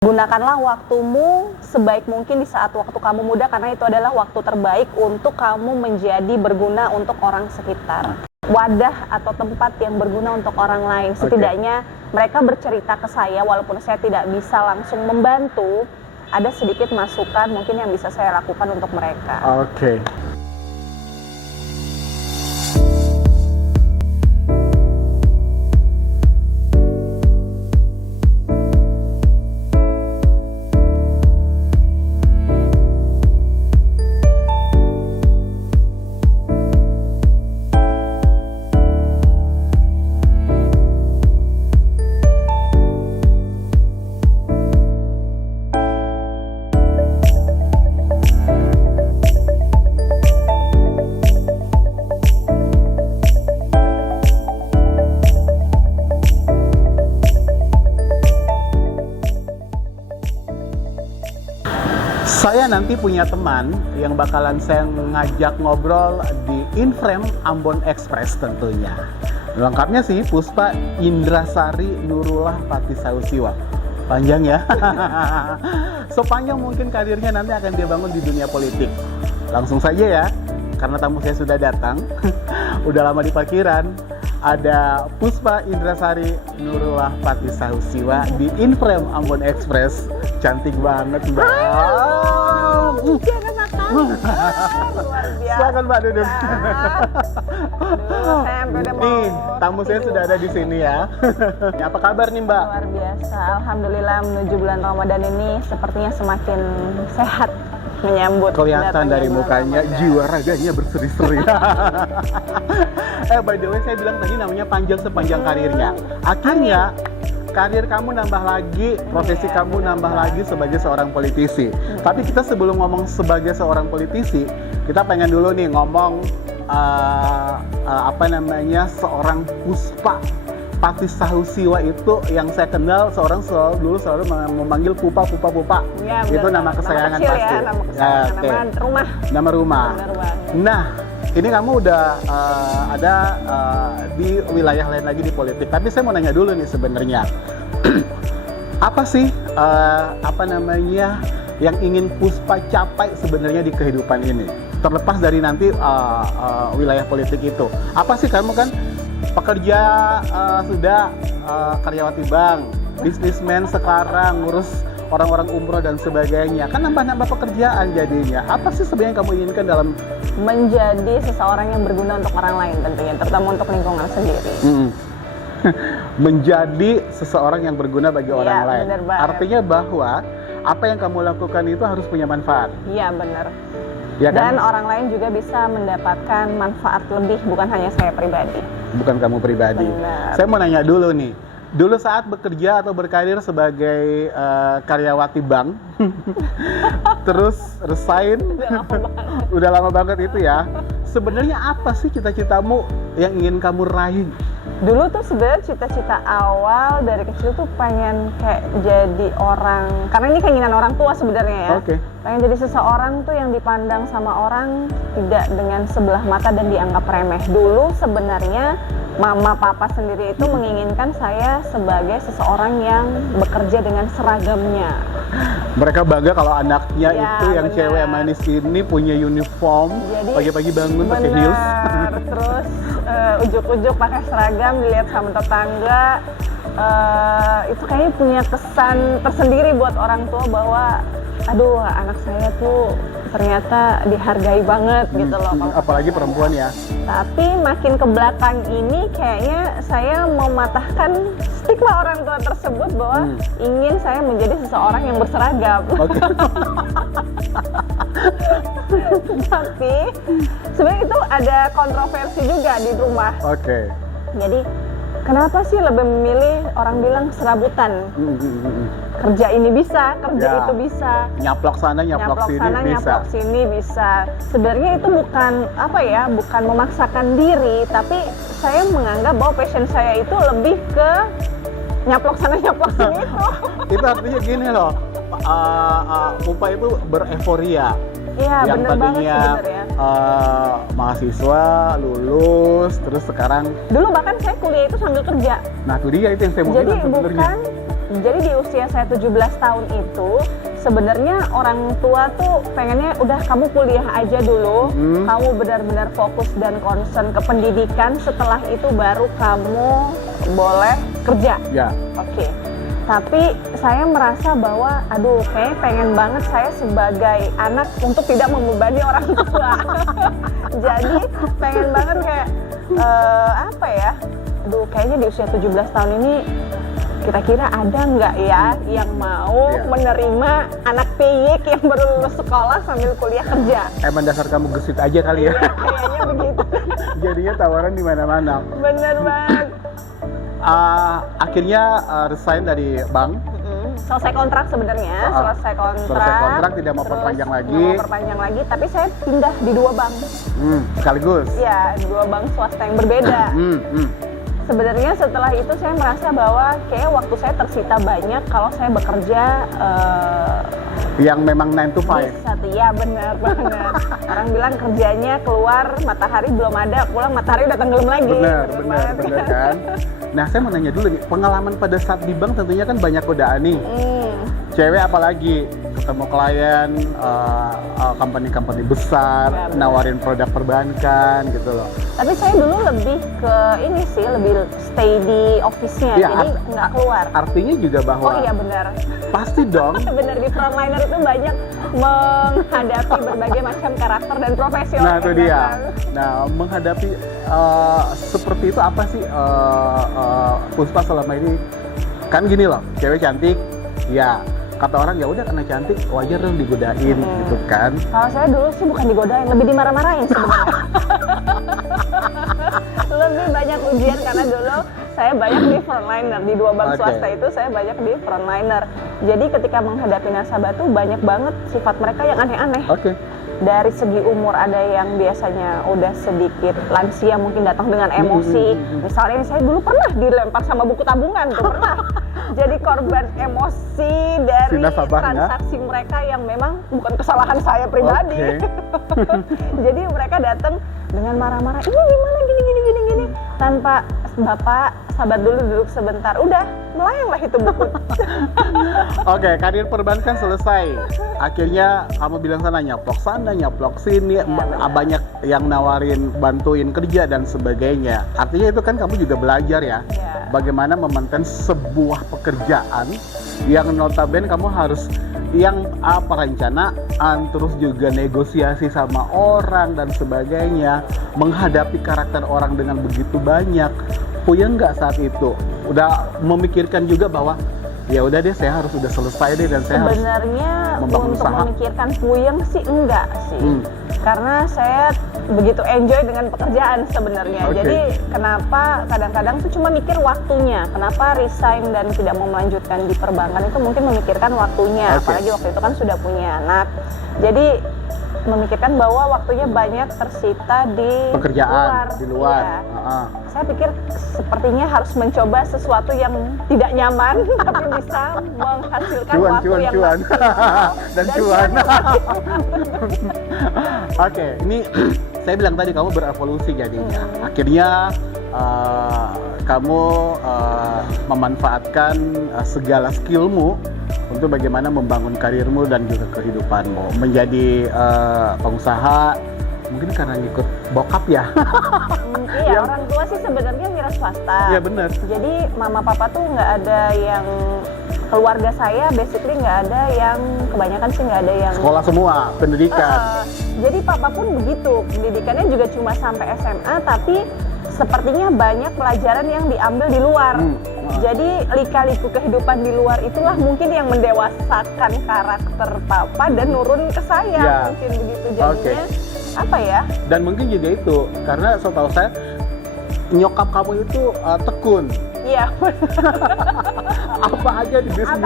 Gunakanlah waktumu sebaik mungkin di saat waktu kamu muda, karena itu adalah waktu terbaik untuk kamu menjadi berguna untuk orang sekitar. Wadah atau tempat yang berguna untuk orang lain. Setidaknya mereka bercerita ke saya, walaupun saya tidak bisa langsung membantu, ada sedikit masukan mungkin yang bisa saya lakukan untuk mereka. Oke. Saya nanti punya teman yang bakalan saya ngajak ngobrol di Inframe Ambon Express tentunya. Lengkapnya sih Puspa Indrasari Nurullah Patisausiwa. Panjang ya. Sepanjang mungkin karirnya nanti akan dia bangun di dunia politik. Langsung saja ya, karena tamu saya sudah datang. Udah lama di parkiran. Ada Puspa Indrasari Nurullah Patisausiwa di Inframe Ambon Express. Cantik banget Mbak. Luar biasa. Silakan Mbak duduk. Nih, tamu saya sudah ada di sini ya. Apa kabar nih Mbak? Luar biasa. Alhamdulillah menuju bulan Ramadan ini sepertinya semakin sehat menyambut. Kelihatan dari mukanya, jiwa raganya berseri-seri. By the way, saya bilang tadi namanya panjang sepanjang karirnya. Akhirnya karir kamu nambah lagi, profesi kamu nambah lagi sebagai seorang politisi. Tapi kita sebelum ngomong sebagai seorang politisi, kita pengen dulu nih ngomong seorang Puspa Patisausiwa itu yang saya kenal dulu selalu memanggil Pupa. Ya, itu nama kesayangan nama pasti. Ya, nama kesayangan, Nama rumah. Nah, ini kamu udah ada di wilayah lain lagi di politik. Tapi saya mau nanya dulu nih sebenarnya, apa sih yang ingin Puspa capai sebenarnya di kehidupan ini? Terlepas dari nanti wilayah politik itu, apa sih kamu kan pekerja sudah karyawati bank, bisnismen sekarang ngurus orang-orang umroh dan sebagainya, kan nambah-nambah pekerjaan jadinya. Apa sih sebenarnya yang kamu inginkan dalam menjadi seseorang yang berguna untuk orang lain tentunya, terutama untuk lingkungan sendiri. Menjadi seseorang yang berguna bagi orang lain. Artinya bahwa apa yang kamu lakukan itu harus punya manfaat. Iya, benar. Ya kan? Dan orang lain juga bisa mendapatkan manfaat lebih, bukan hanya saya pribadi. Bukan kamu pribadi. Benar. Saya mau nanya dulu nih. Dulu saat bekerja atau berkarir sebagai karyawati bank, terus resign, udah lama banget itu ya. Sebenarnya apa sih cita-citamu yang ingin kamu raih? Dulu tuh sebenarnya cita-cita awal dari kecil tuh pengen kayak jadi orang, karena ini keinginan orang tua sebenarnya ya. Pengen jadi seseorang tuh yang dipandang sama orang tidak dengan sebelah mata dan dianggap remeh. Dulu sebenarnya mama papa sendiri itu menginginkan saya sebagai seseorang yang bekerja dengan seragamnya. Mereka bangga kalau anaknya Ya, itu yang benar. cewek manis ini punya uniform, Jadi, pagi-pagi bangun pakai heels. Terus ujuk-ujuk pakai seragam, dilihat sama tetangga, itu kayaknya punya kesan tersendiri buat orang tua bahwa aduh, anak saya tuh ternyata dihargai banget gitu loh. Apalagi perempuan ya. Tapi makin ke belakang ini kayaknya saya mematahkan stigma orang tua tersebut bahwa ingin saya menjadi seseorang yang berseragam. Tapi sebenarnya itu ada kontroversi juga di rumah. Jadi kenapa sih lebih memilih, orang bilang serabutan? Kerja ini bisa, kerja itu bisa. Nyaplok sana, nyaplok sini bisa. Sebenarnya itu bukan bukan memaksakan diri, tapi saya menganggap bahwa passion saya itu lebih ke nyaplok sana, nyaplok sini itu. Itu artinya gini loh, Pupa itu bereforia. Iya, yang bener banget tadinya sebenarnya. Mahasiswa lulus, terus sekarang dulu bahkan saya kuliah itu sambil kerja. Nah itu dia itu yang saya mau Jadi bilang sebenarnya. bukan Jadi di usia saya 17 tahun itu sebenarnya orang tua tuh pengennya udah kamu kuliah aja dulu, kamu benar-benar fokus dan concern ke pendidikan, setelah itu baru kamu boleh kerja. Ya. Oke. Tapi saya merasa bahwa aduh kayaknya pengen banget saya sebagai anak untuk tidak membebani orang tua. Jadi pengen banget kayak apa ya? Aduh kayaknya di usia 17 tahun ini kira-kira ada nggak ya yang mau menerima anak piyik yang baru lulus sekolah sambil kuliah kerja? Emang dasar kamu gesit aja kali ya? Iya, kayaknya begitu. Jadinya tawaran di mana-mana. Bener banget. Akhirnya resign dari bank. Selesai kontrak sebenarnya, selesai kontrak tidak mau perpanjang lagi. Nggak mau perpanjang lagi, tapi saya pindah di 2 bank. Sekaligus? Iya, 2 bank swasta yang berbeda. Sebenarnya setelah itu saya merasa bahwa kayak waktu saya tersita banyak kalau saya bekerja yang memang 9 to 5. Iya benar banget. Orang bilang kerjanya keluar matahari belum ada, pulang matahari udah tenggelam lagi. Benar kan. Nah saya mau nanya dulu nih, pengalaman pada saat di bank tentunya kan banyak godaan nih. Cewek apalagi ketemu klien, company-company besar, nawarin produk perbankan gitu loh. Tapi saya dulu lebih ke ini sih, lebih stay di office-nya, ya, jadi nggak keluar. Artinya juga bahwa... Oh iya benar. Pasti dong. Benar, di frontliner itu banyak menghadapi berbagai macam karakter dan profesional. Nah itu dia. Nah menghadapi seperti itu apa sih Puspa selama ini? Kan gini loh, cewek cantik, ya kata orang ya udah karena cantik wajar dong digodain gitu kan. Kalau saya dulu sih bukan digodain, lebih dimarah-marahin sebenarnya. Lebih banyak ujian karena dulu saya banyak di frontliner, di 2 bank swasta itu saya banyak di frontliner. Jadi ketika menghadapi nasabah tuh banyak banget sifat mereka yang aneh-aneh. Dari segi umur ada yang biasanya udah sedikit lansia, mungkin datang dengan emosi. Misalnya saya dulu pernah dilempar sama buku tabungan tuh, pernah jadi korban emosi dari transaksi mereka yang memang bukan kesalahan saya pribadi. Jadi mereka datang dengan marah-marah, ini gimana gini, tanpa bapak sabar dulu, duduk sebentar, udah melayanglah itu buku. Karir perbankan selesai. Akhirnya kamu bilang sana nyaplok sana, nyaplok sini, banyak yang nawarin bantuin kerja dan sebagainya. Artinya itu kan kamu juga belajar ya, bagaimana memaintain sebuah pekerjaan yang notabene kamu harus yang perencanaan, terus juga negosiasi sama orang dan sebagainya, menghadapi karakter orang dengan begitu banyak. Puyeng nggak saat itu? Udah memikirkan juga bahwa ya udah deh saya harus udah selesai deh dan saya sebenarnya harus untuk usaha. Memikirkan puyeng sih enggak sih. Karena saya begitu enjoy dengan pekerjaan sebenarnya. Jadi kenapa kadang-kadang tuh cuma mikir waktunya. Kenapa resign dan tidak mau melanjutkan di perbankan itu mungkin memikirkan waktunya. Apalagi waktu itu kan sudah punya anak. Jadi memikirkan bahwa waktunya banyak tersita di pekerjaan di luar. Ya. Saya pikir sepertinya harus mencoba sesuatu yang tidak nyaman tapi bisa menghasilkan waktu yang maksimal dan cuan. Ini saya bilang tadi kamu berevolusi jadinya. Akhirnya kamu memanfaatkan segala skillmu untuk bagaimana membangun karirmu dan juga kehidupanmu. Menjadi pengusaha, mungkin karena ngikut bokap ya. Iya, orang tua sih sebenarnya wira swasta. Iya benar. Jadi mama papa tuh nggak ada yang, keluarga saya basically nggak ada yang, kebanyakan sih nggak ada yang sekolah semua, pendidikan. Jadi papa pun begitu, pendidikannya juga cuma sampai SMA, tapi sepertinya banyak pelajaran yang diambil di luar. Jadi lika-liku kehidupan di luar itulah mungkin yang mendewasakan karakter papa dan nurun ke saya, mungkin begitu jadinya. Apa ya? Dan mungkin juga itu karena setahu saya nyokap kamu itu tekun. Iya. Apa aja di bisnis.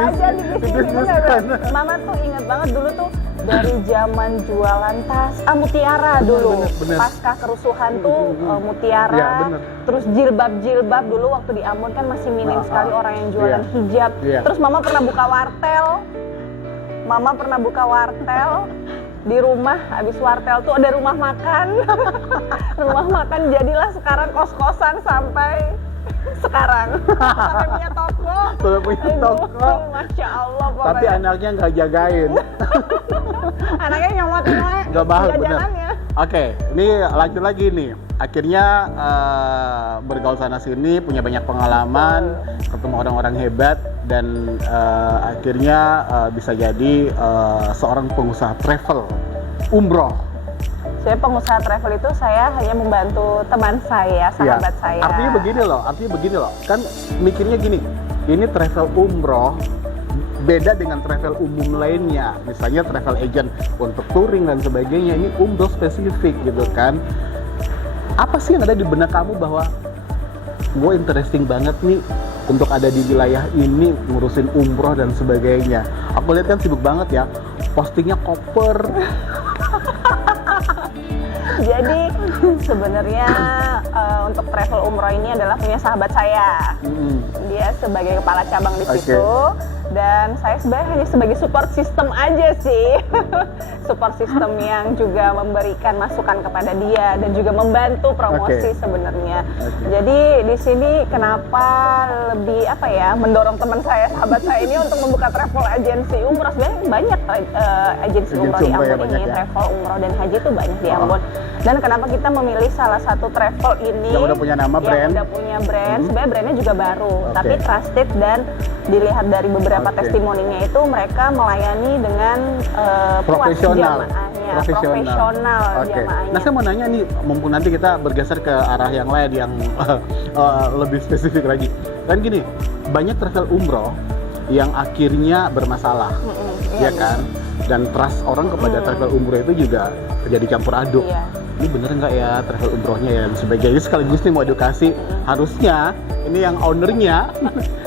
Bener. Mama tuh ingat banget dulu tuh dari zaman jualan tas Mutiara dulu. Bener. Pasca kerusuhan tuh Mutiara. Ya, terus jilbab dulu waktu di Ambon kan masih minim sekali orang yang jualan hijab. Terus mama pernah buka wartel. Di rumah, habis wartel tuh ada rumah makan. Rumah makan jadilah sekarang kos-kosan sampai Sekarang sampai punya toko. Sudah punya toko. Masya Allah pokoknya. Tapi anaknya nggak jagain. Anaknya nyomotin wae. Nggak bahas, bener. jajanannya. Oke, ini lanjut lagi nih. Akhirnya bergaul sana sini, punya banyak pengalaman, ketemu orang-orang hebat, dan akhirnya bisa jadi seorang pengusaha travel umroh. Saya pengusaha travel itu saya hanya membantu teman saya, sahabat saya. Artinya begini loh. Kan mikirnya gini, ini travel umroh beda dengan travel umum lainnya. Misalnya travel agent untuk touring dan sebagainya, ini umroh spesifik gitu kan. Apa sih yang ada di benak kamu bahwa gue interesting banget nih untuk ada di wilayah ini, ngurusin umroh dan sebagainya. Aku lihat kan sibuk banget ya, postingnya koper. Jadi sebenarnya untuk travel umroh ini adalah punya sahabat saya. Dia sebagai kepala cabang di situ. Dan saya sebenarnya hanya sebagai support system aja sih. Support system yang juga memberikan masukan kepada dia dan juga membantu promosi sebenarnya. Jadi di sini kenapa lebih mendorong teman saya, sahabat saya ini untuk membuka travel agency umroh. Sebenarnya banyak agensi umroh di Ambon ini, travel umroh dan haji itu banyak di Ambon. Dan kenapa kita memilih salah satu travel ini yang udah punya nama, brand, yang udah punya brand, sebenarnya brandnya juga baru, tapi trusted, dan dilihat dari beberapa testimoninya itu mereka melayani dengan profesional. Profesional jamaahnya. Nah, saya mau nanya nih, mumpung nanti kita bergeser ke arah yang lain yang lebih spesifik lagi. Kan gini, banyak travel umroh yang akhirnya bermasalah, ya kan? Dan trust orang kepada travel umroh itu juga jadi campur aduk. Ini bener nggak ya travel umrohnya ya dan sebagainya. Sekaligus nih mau edukasi, harusnya ini yang ownernya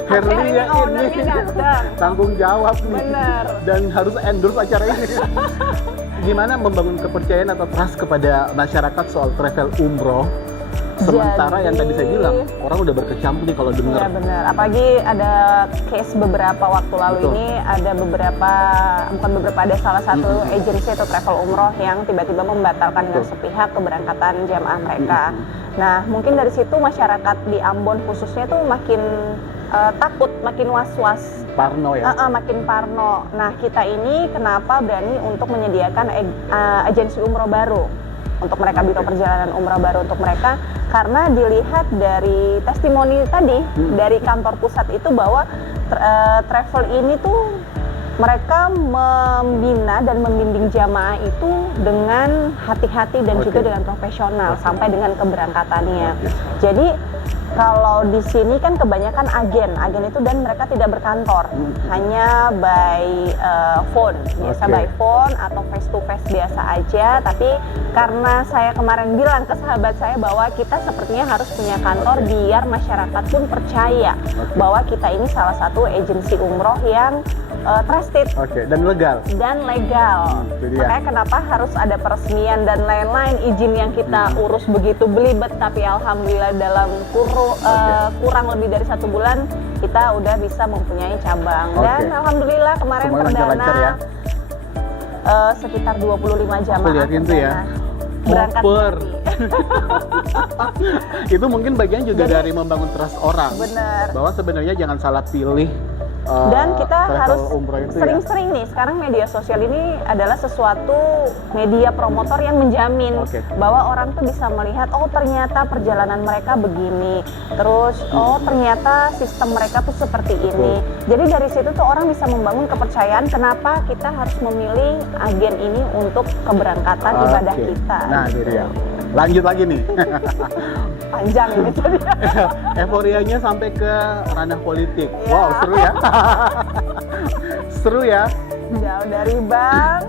Herli ya ini tanggung jawab nih. Bener. Dan harus endorse acara ini. Gimana membangun kepercayaan atau trust kepada masyarakat soal travel umroh? Sementara yang tadi saya bilang, orang udah berkecamuk nih kalau dengar. Iya benar, apalagi ada case beberapa waktu lalu ini, ada salah satu agensi atau travel umroh yang tiba-tiba membatalkan dengan sepihak keberangkatan jamaah mereka. Nah, mungkin dari situ masyarakat di Ambon khususnya tuh makin takut, makin was-was. Parno ya? Makin parno. Nah, kita ini kenapa berani untuk menyediakan agensi umroh baru? Untuk mereka, biro perjalanan umrah baru untuk mereka, karena dilihat dari testimoni tadi dari kantor pusat itu bahwa travel ini tuh mereka membina dan membimbing jamaah itu dengan hati-hati dan juga dengan profesional sampai dengan keberangkatannya. Jadi kalau di sini kan kebanyakan agen itu, dan mereka tidak berkantor, hanya by phone, biasa by phone atau face to face biasa aja. Tapi karena saya kemarin bilang ke sahabat saya bahwa kita sepertinya harus punya kantor biar masyarakat pun percaya bahwa kita ini salah satu agensi umroh yang trusted dan legal. Makanya kenapa harus ada peresmian dan lain-lain, izin yang kita urus begitu belibet, tapi alhamdulillah dalam kurang lebih dari 1 bulan kita udah bisa mempunyai cabang. Dan alhamdulillah kemarin perdana ya? Sekitar 25 jamaah berangkat haji. Itu mungkin bagian juga dari membangun trust orang. Bener. Bahwa sebenarnya jangan salah pilih. Dan kita harus sering-sering nih, sekarang media sosial ini adalah sesuatu media promotor yang menjamin bahwa orang tuh bisa melihat, oh ternyata perjalanan mereka begini, terus oh ternyata sistem mereka tuh seperti ini. Jadi dari situ tuh orang bisa membangun kepercayaan kenapa kita harus memilih agen ini untuk keberangkatan ibadah kita. Nah itu dia. Lanjut lagi nih. Panjang ini tadi. Euforianya sampai ke ranah politik. Wow, seru ya. Seru ya. Jauh dari bank,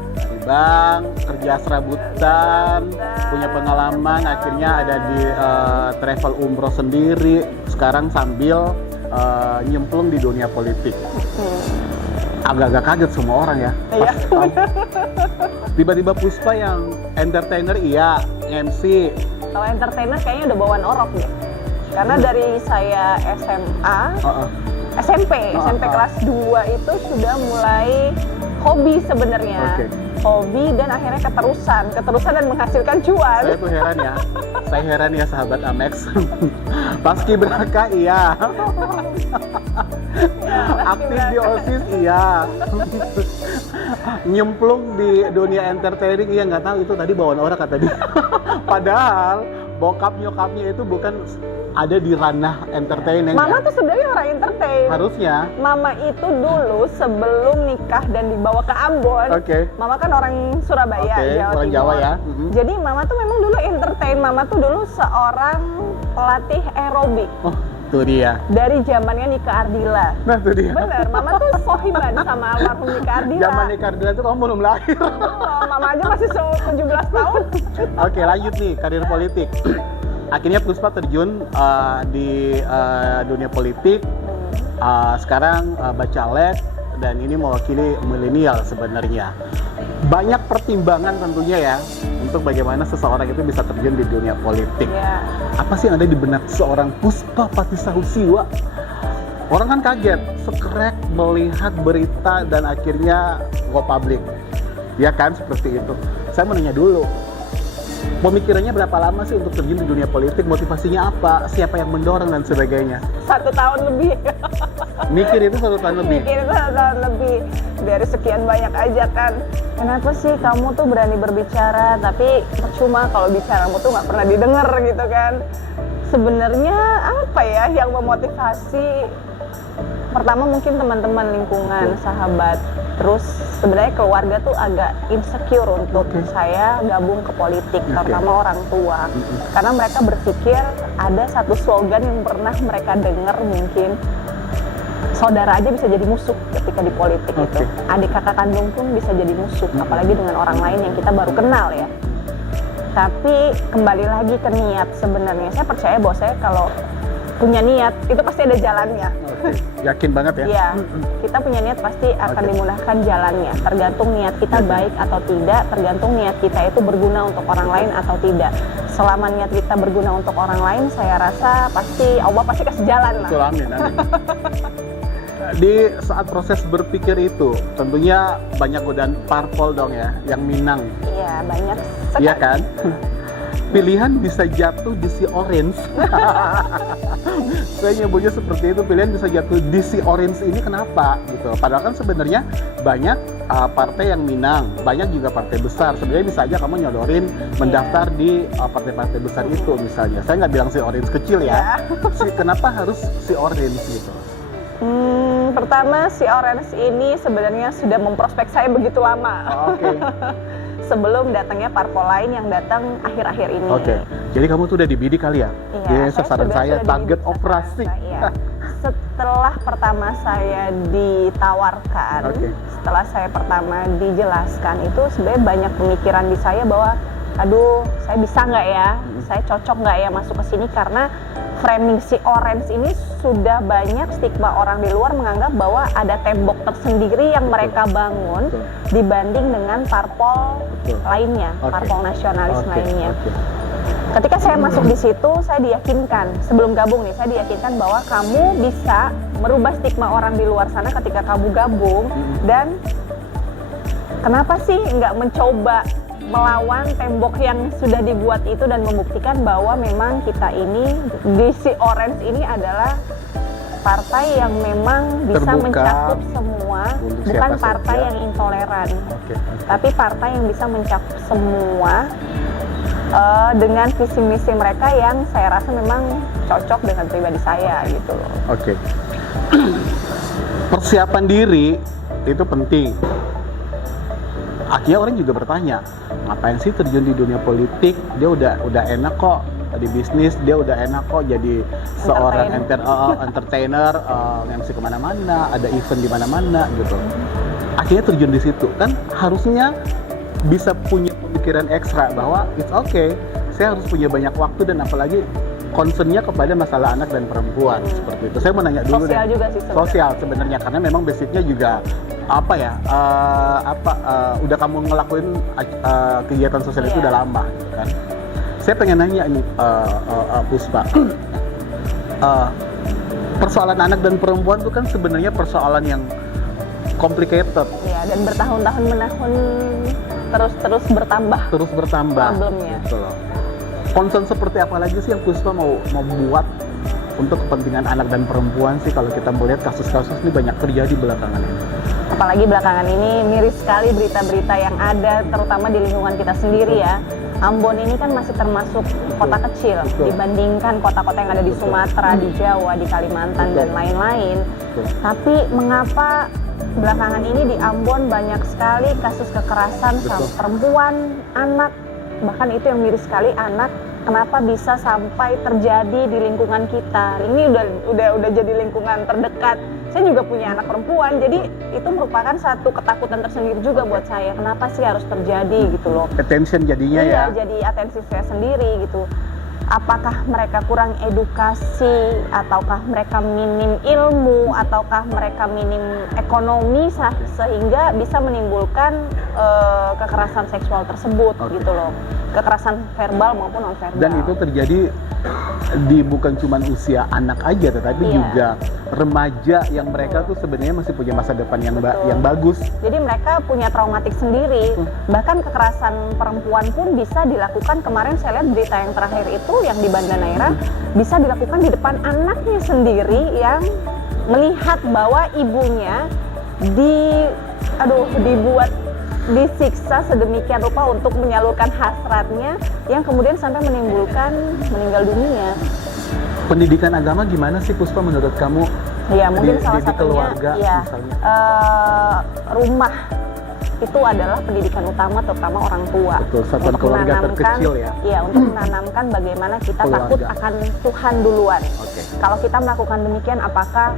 kerja serabutan, punya pengalaman, akhirnya ada di travel umroh sendiri. Sekarang sambil nyemplung di dunia politik. Agak-agak kaget semua orang ya. Iya. Tiba-tiba Puspa yang entertainer, MC. Kalau entertainer kayaknya udah bawaan orok deh. Karena dari saya SMA, SMP kelas 2 itu sudah mulai hobi sebenarnya. Hobi dan akhirnya keterusan dan menghasilkan cuan. Saya heran ya sahabat Amex. Paskibraka iya. Aktif di OSIS iya. Nyemplung di dunia entertaining iya, nggak tahu itu tadi bawaan orang kata dia. Padahal bokap nyokapnya itu bukan ada di ranah entertaining. Mama tuh sebenarnya orang entertain. Harusnya. Mama itu dulu sebelum nikah dan dibawa ke Ambon. Mama kan orang Surabaya, orang Jawa ya. Jadi mama tuh memang dulu entertain. Mama tuh dulu seorang pelatih aerobik. Oh, tuh dia. Dari zamannya Nika Ardila. Nah, tuh dia. Bener, mama tuh sohiban sama almarhum Nika Ardila. Zaman Nika Ardila tuh kamu belum lahir. Oh, mama aja masih 17 tahun. Oke, lanjut nih karir politik. Akhirnya Puspa terjun di dunia politik. Sekarang bacalek dan ini mewakili milenial sebenarnya. Banyak pertimbangan tentunya ya untuk bagaimana seseorang itu bisa terjun di dunia politik. Apa sih yang ada di benak seorang Puspa Patisahusiwa? Orang kan kaget, sekrek melihat berita dan akhirnya go public. Ya kan, seperti itu. Saya mau nanya dulu, pemikirannya berapa lama sih untuk terjun di dunia politik? Motivasinya apa? Siapa yang mendorong dan sebagainya? 1 tahun lebih. Mikir itu 1 tahun lebih? Mikir itu 1 tahun lebih. Dari sekian banyak ajakan. Kenapa sih kamu tuh berani berbicara, tapi percuma kalau bicaramu tuh nggak pernah didengar gitu kan? Sebenarnya apa ya yang memotivasi? Pertama mungkin teman-teman lingkungan, sahabat. Terus sebenarnya keluarga tuh agak insecure untuk saya gabung ke politik, terutama orang tua. Karena mereka berpikir ada satu slogan yang pernah mereka dengar mungkin, saudara aja bisa jadi musuh ketika di politik itu. Adik kakak kandung pun bisa jadi musuh, apalagi dengan orang lain yang kita baru kenal ya. Tapi kembali lagi ke niat sebenarnya. Saya percaya bahwa saya kalau punya niat itu pasti ada jalannya. Yakin banget ya? Iya, kita punya niat pasti akan dimudahkan jalannya. Tergantung niat kita baik atau tidak, tergantung niat kita itu berguna untuk orang lain atau tidak. Selama niat kita berguna untuk orang lain, saya rasa pasti Allah pasti kasih jalan lah. Betul, amin. Di saat proses berpikir itu, tentunya banyak godaan parpol dong ya, yang minang. Iya, banyak sekali. Iya kan? Pilihan bisa jatuh di si orange. Saya nyebutnya seperti itu, pilihan bisa jatuh di si orange ini kenapa gitu. Padahal kan sebenarnya banyak partai yang minang, banyak juga partai besar. Sebenarnya bisa aja kamu nyodorin mendaftar di partai-partai besar itu misalnya. Saya nggak bilang si orange kecil ya. Kenapa harus si orange gitu? Pertama si orange ini sebenarnya sudah memprospek saya begitu lama. Sebelum datangnya parpol lain yang datang akhir-akhir ini. Jadi kamu tuh udah dibidik kali ya? Iya, sasaran saya target operasi. Iya. Setelah pertama saya ditawarkan, setelah saya pertama dijelaskan, itu sebenarnya banyak pemikiran di saya bahwa, aduh, saya bisa nggak ya? Saya cocok nggak ya masuk ke sini? Karena framing si orange ini sudah banyak stigma orang di luar menganggap bahwa ada tembok tersendiri yang mereka bangun dibanding dengan parpol lainnya, parpol nasionalis lainnya. Ketika saya masuk di situ, saya diyakinkan, sebelum gabung nih, saya diyakinkan bahwa kamu bisa merubah stigma orang di luar sana ketika kamu gabung. Dan kenapa sih nggak mencoba melawan tembok yang sudah dibuat itu dan membuktikan bahwa memang kita ini di si orange ini adalah partai yang memang bisa mencakup semua, bukan partai yang intoleran, tapi partai yang bisa mencakup semua dengan visi misi mereka yang saya rasa memang cocok dengan pribadi saya gitu loh. Persiapan diri itu penting. Akhirnya orang juga bertanya, ngapain sih terjun di dunia politik? Dia udah enak kok di bisnis, dia udah enak kok jadi seorang entertainer, MC kemana-mana, ada event di mana-mana gitu. Akhirnya terjun di situ, kan harusnya bisa punya pemikiran ekstra bahwa it's okay, saya harus punya banyak waktu dan apalagi concernnya kepada masalah anak dan perempuan seperti itu. Saya mau nanya dulu sosial juga sih sebenarnya. Sosial sebenarnya karena memang basicnya juga udah kamu ngelakuin kegiatan sosial itu udah lama gitu kan. Saya pengen nanya nih Puspa, persoalan anak dan perempuan itu kan sebenarnya persoalan yang complicated. Iya, dan bertahun-tahun menahun terus bertambah. Terus bertambah. Problemnya. Gitu loh. Concern seperti apa lagi sih yang Puspa mau buat untuk kepentingan anak dan perempuan sih kalau kita melihat kasus-kasus ini banyak terjadi belakangan ini? Apalagi belakangan ini miris sekali berita-berita yang ada, terutama di lingkungan kita sendiri ya. Ambon ini kan masih termasuk kota kecil dibandingkan kota-kota yang ada di Sumatera, di Jawa, di Kalimantan, dan lain-lain. Tapi mengapa belakangan ini di Ambon banyak sekali kasus kekerasan sama perempuan, anak, bahkan itu yang miris sekali, anak. Kenapa bisa sampai terjadi di lingkungan kita? Ini udah jadi lingkungan terdekat. Saya juga punya anak perempuan, jadi itu merupakan satu ketakutan tersendiri juga buat saya. Kenapa sih harus terjadi gitu loh? Attention jadinya ya? Iya, jadi atensi saya sendiri gitu. Apakah mereka kurang edukasi, ataukah mereka minim ilmu, ataukah mereka minim ekonomi sehingga bisa menimbulkan kekerasan seksual tersebut gitu loh. Kekerasan verbal maupun non verbal. Dan itu terjadi di bukan cuma usia anak aja, tetapi juga remaja yang mereka tuh sebenarnya masih punya masa depan yang bagus. Jadi mereka punya traumatik sendiri. Bahkan kekerasan perempuan pun bisa dilakukan, kemarin saya lihat berita yang terakhir itu yang di Banda Neira, bisa dilakukan di depan anaknya sendiri yang melihat bahwa ibunya disiksa sedemikian rupa untuk menyalurkan hasratnya yang kemudian sampai menimbulkan meninggal dunia. Pendidikan agama gimana sih Puspa menurut kamu? Ya mungkin salah di satunya keluarga ya, misalnya. Rumah itu adalah pendidikan utama terutama orang tua. Betul, satuan keluarga terkecil ya. Iya, untuk menanamkan bagaimana kita takut akan Tuhan duluan. Kalau kita melakukan demikian, apakah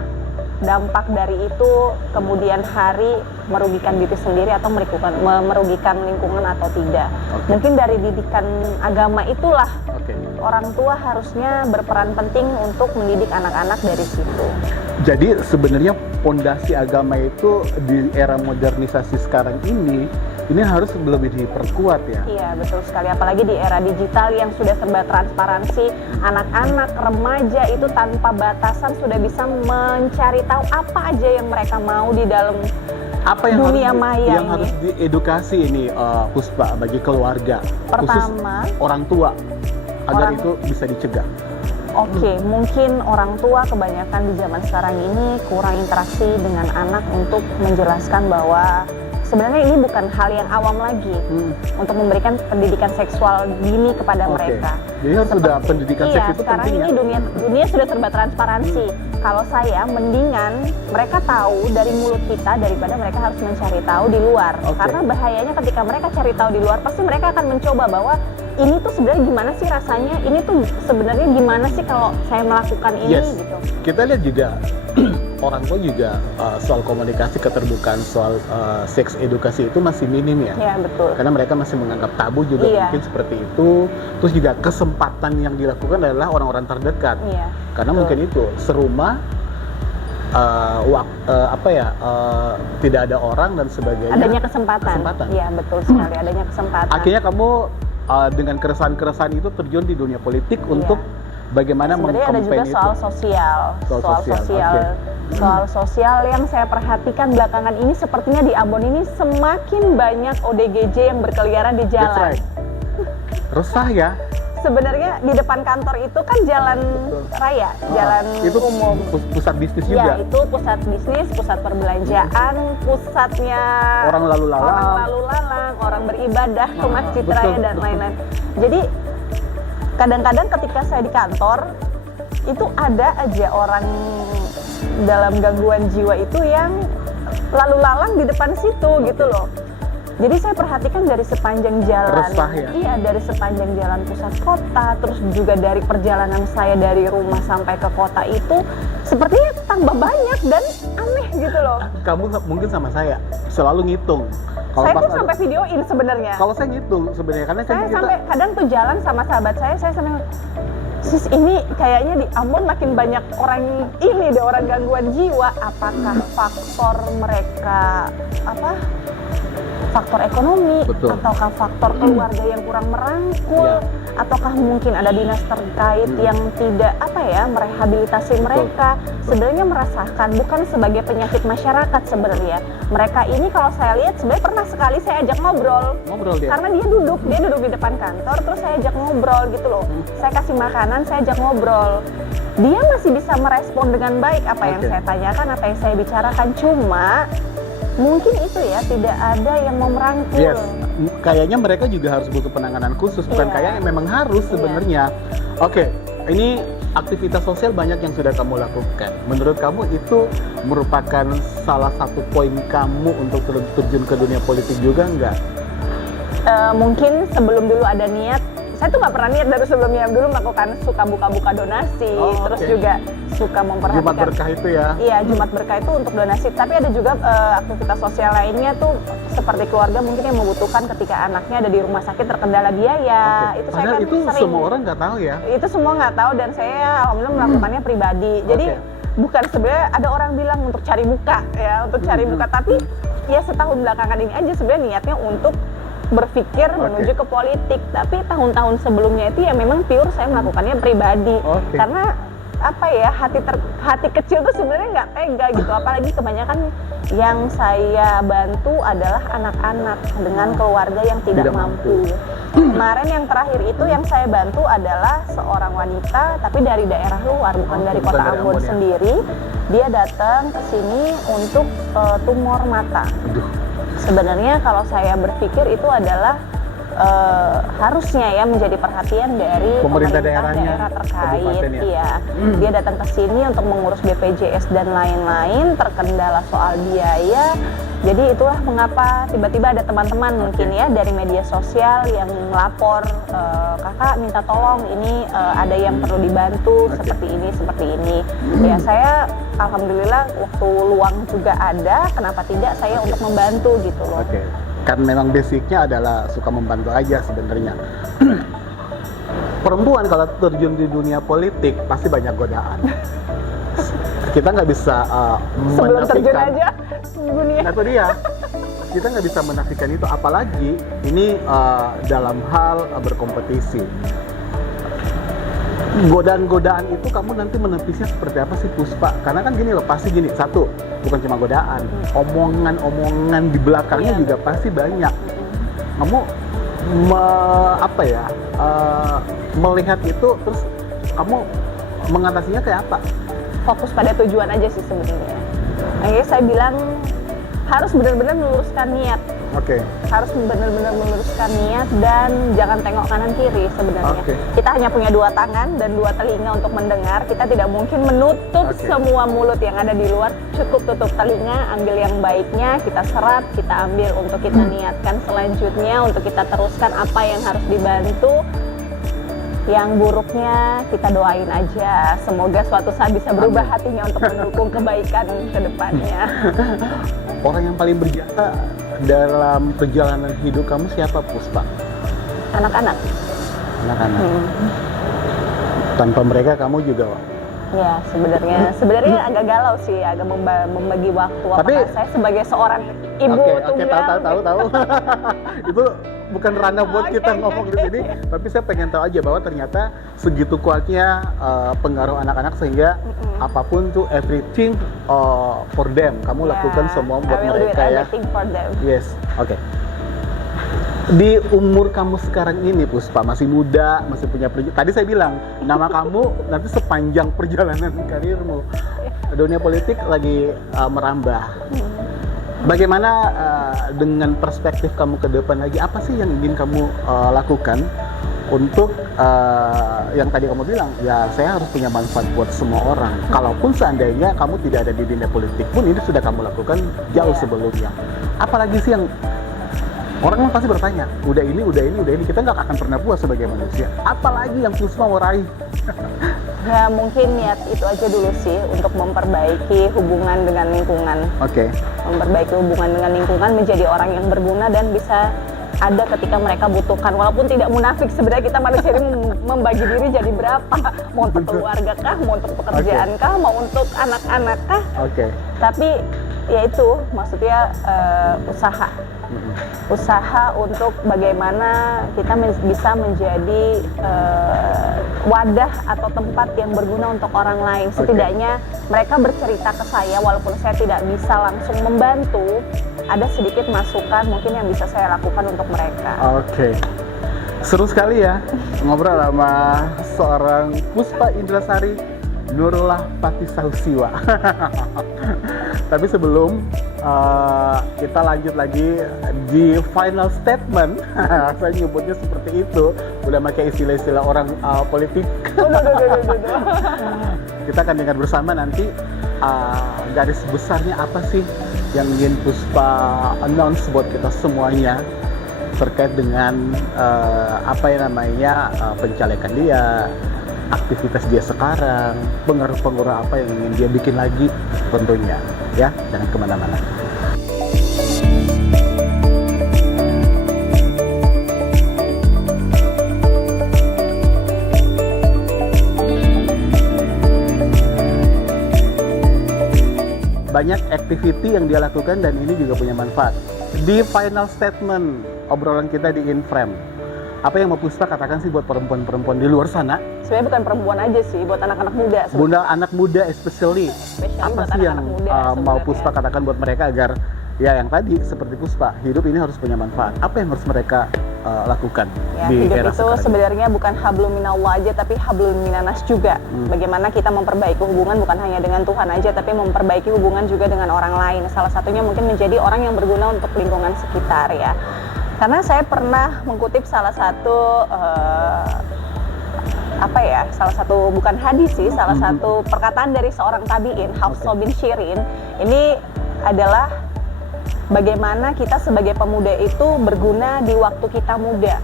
dampak dari itu kemudian hari merugikan diri sendiri atau merugikan lingkungan atau tidak? Mungkin dari didikan agama itulah orang tua harusnya berperan penting untuk mendidik anak-anak dari situ. Jadi sebenarnya pondasi agama itu di era modernisasi sekarang ini harus lebih diperkuat ya. Iya, betul sekali. Apalagi di era digital yang sudah serba transparansi, anak-anak, remaja itu tanpa batasan sudah bisa mencari tahu apa aja yang mereka mau di dalam dunia maya yang harus diedukasi ini Puspa bagi keluarga, pertama khusus orang tua agar itu bisa dicegah. Mungkin orang tua kebanyakan di zaman sekarang ini kurang interaksi dengan anak untuk menjelaskan bahwa sebenarnya ini bukan hal yang awam lagi untuk memberikan pendidikan seksual dini kepada mereka. Jadi harus sudah pendidikan seks itu sekarang penting ini dunia sudah serba transparansi. Kalau saya mendingan mereka tahu dari mulut kita daripada mereka harus mencari tahu di luar. Karena bahayanya ketika mereka cari tahu di luar, pasti mereka akan mencoba bahwa ini tuh sebenarnya gimana sih rasanya, ini tuh sebenarnya gimana sih kalau saya melakukan ini gitu. Kita lihat juga orang tua juga soal komunikasi, keterbukaan soal seks edukasi itu masih minim ya. Iya, betul. Karena mereka masih menganggap tabu juga mungkin seperti itu. Terus juga kesempatan yang dilakukan adalah orang-orang terdekat. Karena mungkin itu serumah tidak ada orang dan sebagainya. Adanya kesempatan. Iya, betul sekali, adanya kesempatan. Akhirnya kamu dengan keresahan-keresahan itu terjun di dunia politik untuk bagaimana mengkampen itu. Sebenarnya ada juga soal sosial yang saya perhatikan belakangan ini, sepertinya di Ambon ini semakin banyak ODGJ yang berkeliaran di jalan. Resah ya. Sebenarnya di depan kantor itu kan jalan raya, jalan itu umum. Pusat bisnis juga. Ya, itu pusat bisnis, pusat perbelanjaan, pusatnya orang lalu lalang, orang beribadah ke masjid raya dan lain-lain. Jadi kadang-kadang ketika saya di kantor itu ada aja orang dalam gangguan jiwa itu yang lalu lalang di depan situ gitu loh. Jadi saya perhatikan dari sepanjang jalan, dari sepanjang jalan pusat kota, terus juga dari perjalanan saya dari rumah sampai ke kota itu sepertinya tambah banyak dan aneh gitu loh. Kamu mungkin sama saya selalu ngitung. Saya tuh sampai videoin sebenarnya. Kalau saya ngitung sebenarnya karena saya sampai kadang tuh jalan sama sahabat saya sampai sis ini kayaknya di Ambon makin banyak orang ini deh, orang gangguan jiwa. Apakah faktor mereka faktor ekonomi, Betul. ataukah faktor keluarga yang kurang merangkul, ataukah mungkin ada dinas terkait yang tidak merehabilitasi mereka. Sebenarnya merasakan bukan sebagai penyakit masyarakat sebenarnya. Mereka ini kalau saya lihat sebenarnya pernah sekali saya ajak ngobrol dia. karena dia duduk di depan kantor, terus saya ajak ngobrol gitu loh. Saya kasih makanan, saya ajak ngobrol. Dia masih bisa merespon dengan baik apa yang saya tanyakan, apa yang saya bicarakan. Cuma mungkin itu ya, tidak ada yang mau merangkul. Yes, kayaknya mereka juga harus butuh penanganan khusus, bukan kayaknya memang harus sebenarnya. Oke, ini aktivitas sosial banyak yang sudah kamu lakukan. Menurut kamu itu merupakan salah satu poin kamu untuk terjun ke dunia politik juga nggak? Mungkin sebelum dulu ada niat, saya tuh nggak pernah niat dari sebelumnya. Dulu melakukan suka buka-buka donasi, terus juga suka memperhatikan. Jumat Berkah itu ya? Iya, Jumat Berkah itu untuk donasi. Tapi ada juga aktivitas sosial lainnya tuh seperti keluarga mungkin yang membutuhkan ketika anaknya ada di rumah sakit terkendala biaya. Itu saya kan itu sering. Semua orang nggak tahu ya? Itu semua nggak tahu dan saya alhamdulillah melakukannya pribadi. Jadi bukan sebenarnya ada orang bilang untuk cari muka ya, untuk cari muka. Tapi ya setahun belakangan ini aja sebenarnya niatnya untuk berpikir menuju ke politik, tapi tahun-tahun sebelumnya itu ya memang pure saya melakukannya pribadi. Karena hati kecil tuh sebenarnya nggak tega gitu, apalagi kebanyakan yang saya bantu adalah anak-anak dengan keluarga yang tidak mampu. Kemarin yang terakhir itu yang saya bantu adalah seorang wanita tapi dari daerah luar, bukan dari kota Ambon sendiri. Dia datang ke sini untuk tumor mata. Sebenarnya kalau saya berpikir itu adalah harusnya ya menjadi perhatian dari pemerintah daerah terkait. Iya, dia datang ke sini untuk mengurus BPJS dan lain-lain, terkendala soal biaya. Jadi itulah mengapa tiba-tiba ada teman-teman mungkin ya dari media sosial yang melapor, kakak minta tolong ini ada yang perlu dibantu seperti ini. Ya saya alhamdulillah waktu luang juga ada, kenapa tidak saya untuk membantu gitu loh. Kan memang basicnya adalah suka membantu aja sebenarnya. Perempuan kalau terjun di dunia politik pasti banyak godaan. Kita nggak bisa sebelum terjun menafikan aja dunia. Nah itu dia, kita nggak bisa menafikan itu, apalagi ini dalam hal berkompetisi. Godaan-godaan itu kamu nanti menepisnya seperti apa sih Puspa? Karena kan gini loh, pasti gini, satu, bukan cuma godaan, omongan-omongan di belakangnya juga pasti banyak. Kamu melihat itu, terus kamu mengatasinya kayak apa? Fokus pada tujuan aja sih sebenarnya. Akhirnya saya bilang harus benar-benar meluruskan niat. Harus benar-benar meluruskan niat dan jangan tengok kanan kiri sebenarnya. Kita hanya punya 2 tangan dan 2 telinga untuk mendengar. Kita tidak mungkin menutup semua mulut yang ada di luar. Cukup tutup telinga, ambil yang baiknya, kita serap, kita ambil untuk kita niatkan selanjutnya, untuk kita teruskan apa yang harus dibantu. Yang buruknya kita doain aja, semoga suatu saat bisa berubah hatinya untuk mendukung kebaikan ke depannya. Orang yang paling berjasa dalam perjalanan hidup kamu siapa Puspa? Anak-anak. Tanpa mereka kamu juga Ya sebenarnya agak galau sih, agak membagi waktu. Apakah saya sebagai seorang ibu tunggal? Tahu. Itu bukan ranah buat kita ngomong di sini, tapi saya pengen tahu aja bahwa ternyata segitu kuatnya pengaruh anak-anak sehingga apapun tuh everything for them. Kamu lakukan semua buat mereka ya. Everything for them. Yes, Di umur kamu sekarang ini Puspa masih muda, masih punya tadi saya bilang nama kamu nanti sepanjang perjalanan karirmu. Dunia politik lagi merambah. Bagaimana dengan perspektif kamu ke depan lagi? Apa sih yang ingin kamu lakukan untuk yang tadi kamu bilang, ya saya harus punya manfaat buat semua orang. Kalaupun seandainya kamu tidak ada di dunia politik pun, ini sudah kamu lakukan jauh sebelumnya. Apalagi sih yang orang pasti bertanya, udah ini, kita nggak akan pernah puas sebagai manusia. Apalagi yang Puspa mau raih? Ya mungkin niat itu aja dulu sih, untuk memperbaiki hubungan dengan lingkungan. Memperbaiki hubungan dengan lingkungan, menjadi orang yang berguna dan bisa ada ketika mereka butuhkan. Walaupun tidak munafik, sebenarnya kita manusia ini membagi diri jadi berapa? Mau untuk keluarga kah? Mau untuk pekerjaan kah? Mau untuk anak-anak kah? Tapi ya itu, maksudnya usaha. Usaha untuk bagaimana kita bisa menjadi wadah atau tempat yang berguna untuk orang lain. Setidaknya mereka bercerita ke saya, walaupun saya tidak bisa langsung membantu, ada sedikit masukan mungkin yang bisa saya lakukan untuk mereka. Oke. Seru sekali ya ngobrol sama seorang Puspa Indrasari Nurullah Patisausiwa. Tapi sebelum kita lanjut lagi di final statement, saya nyebutnya seperti itu, udah pakai istilah-istilah orang politik. Kita akan dengar bersama nanti garis besarnya apa sih yang ingin Puspa announce buat kita semuanya terkait dengan apa yang namanya pencalekan dia, aktivitas dia sekarang, pengaruh-pengaruh apa yang ingin dia bikin lagi tentunya. Ya, jangan kemana-mana. Banyak activity yang dia lakukan dan ini juga punya manfaat. Di final statement obrolan kita di Inframe, apa yang mau Puspa katakan sih buat perempuan-perempuan di luar sana? Sebenarnya bukan perempuan aja sih, buat anak-anak muda. Bunda anak muda especially. Apa sih yang mau Puspa katakan buat mereka agar ya yang tadi seperti Puspa, hidup ini harus punya manfaat. Apa yang harus mereka lakukan ya, di hidup era itu sekarang? Sebenarnya bukan hablum minallah aja, tapi hablum minanas juga. Bagaimana kita memperbaiki hubungan bukan hanya dengan Tuhan aja, tapi memperbaiki hubungan juga dengan orang lain. Salah satunya mungkin menjadi orang yang berguna untuk lingkungan sekitar ya. Karena saya pernah mengutip salah satu salah satu bukan hadis sih, salah satu perkataan dari seorang tabi'in, Hafsah bin Syirin. Ini adalah bagaimana kita sebagai pemuda itu berguna di waktu kita muda.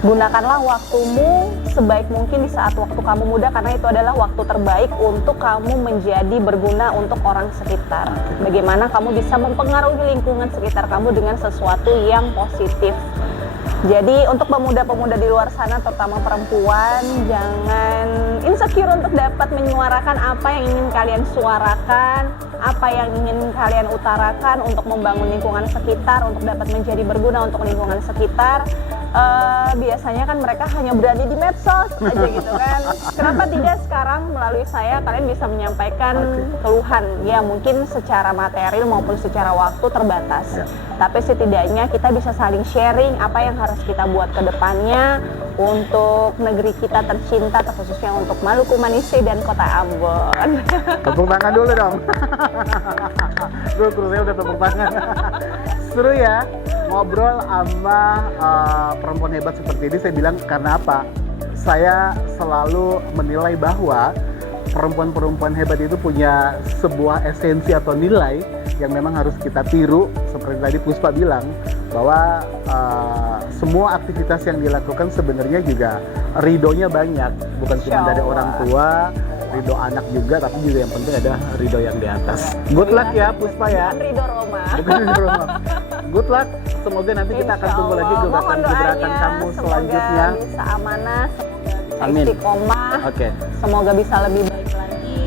Gunakanlah waktumu sebaik mungkin di saat waktu kamu muda, karena itu adalah waktu terbaik untuk kamu menjadi berguna untuk orang sekitar. Bagaimana kamu bisa mempengaruhi lingkungan sekitar kamu dengan sesuatu yang positif. Jadi untuk pemuda-pemuda di luar sana, terutama perempuan, jangan insecure untuk dapat menyuarakan apa yang ingin kalian suarakan, apa yang ingin kalian utarakan untuk membangun lingkungan sekitar, untuk dapat menjadi berguna untuk lingkungan sekitar. Biasanya kan mereka hanya berada di medsos aja gitu kan. Kenapa tidak sekarang melalui saya kalian bisa menyampaikan keluhan ya, mungkin secara material maupun secara waktu terbatas. Tapi setidaknya kita bisa saling sharing apa yang harus kita buat ke depannya untuk negeri kita tercinta, terkhususnya untuk Maluku Manise dan Kota Ambon. Tepuk tangan dulu dong. Saya udah tepuk tangan. Seru ya ngobrol sama perempuan hebat seperti ini. Saya bilang karena apa? Saya selalu menilai bahwa perempuan-perempuan hebat itu punya sebuah esensi atau nilai yang memang harus kita tiru. Seperti tadi Puspa bilang bahwa semua aktivitas yang dilakukan sebenarnya juga ridhonya banyak, bukan cuma dari orang tua, ridho anak juga, tapi juga yang penting ada ridho yang di atas. Good luck ya Puspa ya. Bukan ridho Roma. Bukan ridho Roma. Good luck. Semoga nanti kita akan tunggu lagi gebrakan kamu selanjutnya. Semoga bisa amanah, semoga Amin. bisa istiqomah, semoga bisa lebih baik lagi.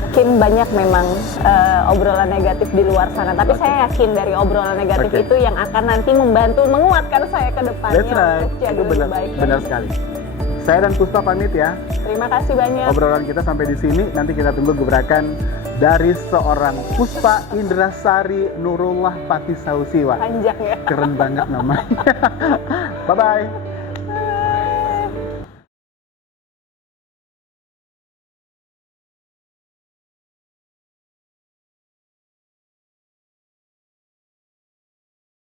Mungkin banyak memang obrolan negatif di luar sana, tapi saya yakin dari obrolan negatif itu yang akan nanti membantu menguatkan saya ke depannya. That's right. Untuk jadi Itu lebih baik. benar sekali. Saya dan Puspa pamit ya. Terima kasih banyak. Obrolan kita sampai di sini. Nanti kita tunggu gebrakan dari seorang Puspa Indrasari Nurullah Patisausiwa. Panjang ya. Keren banget namanya. Bye-bye.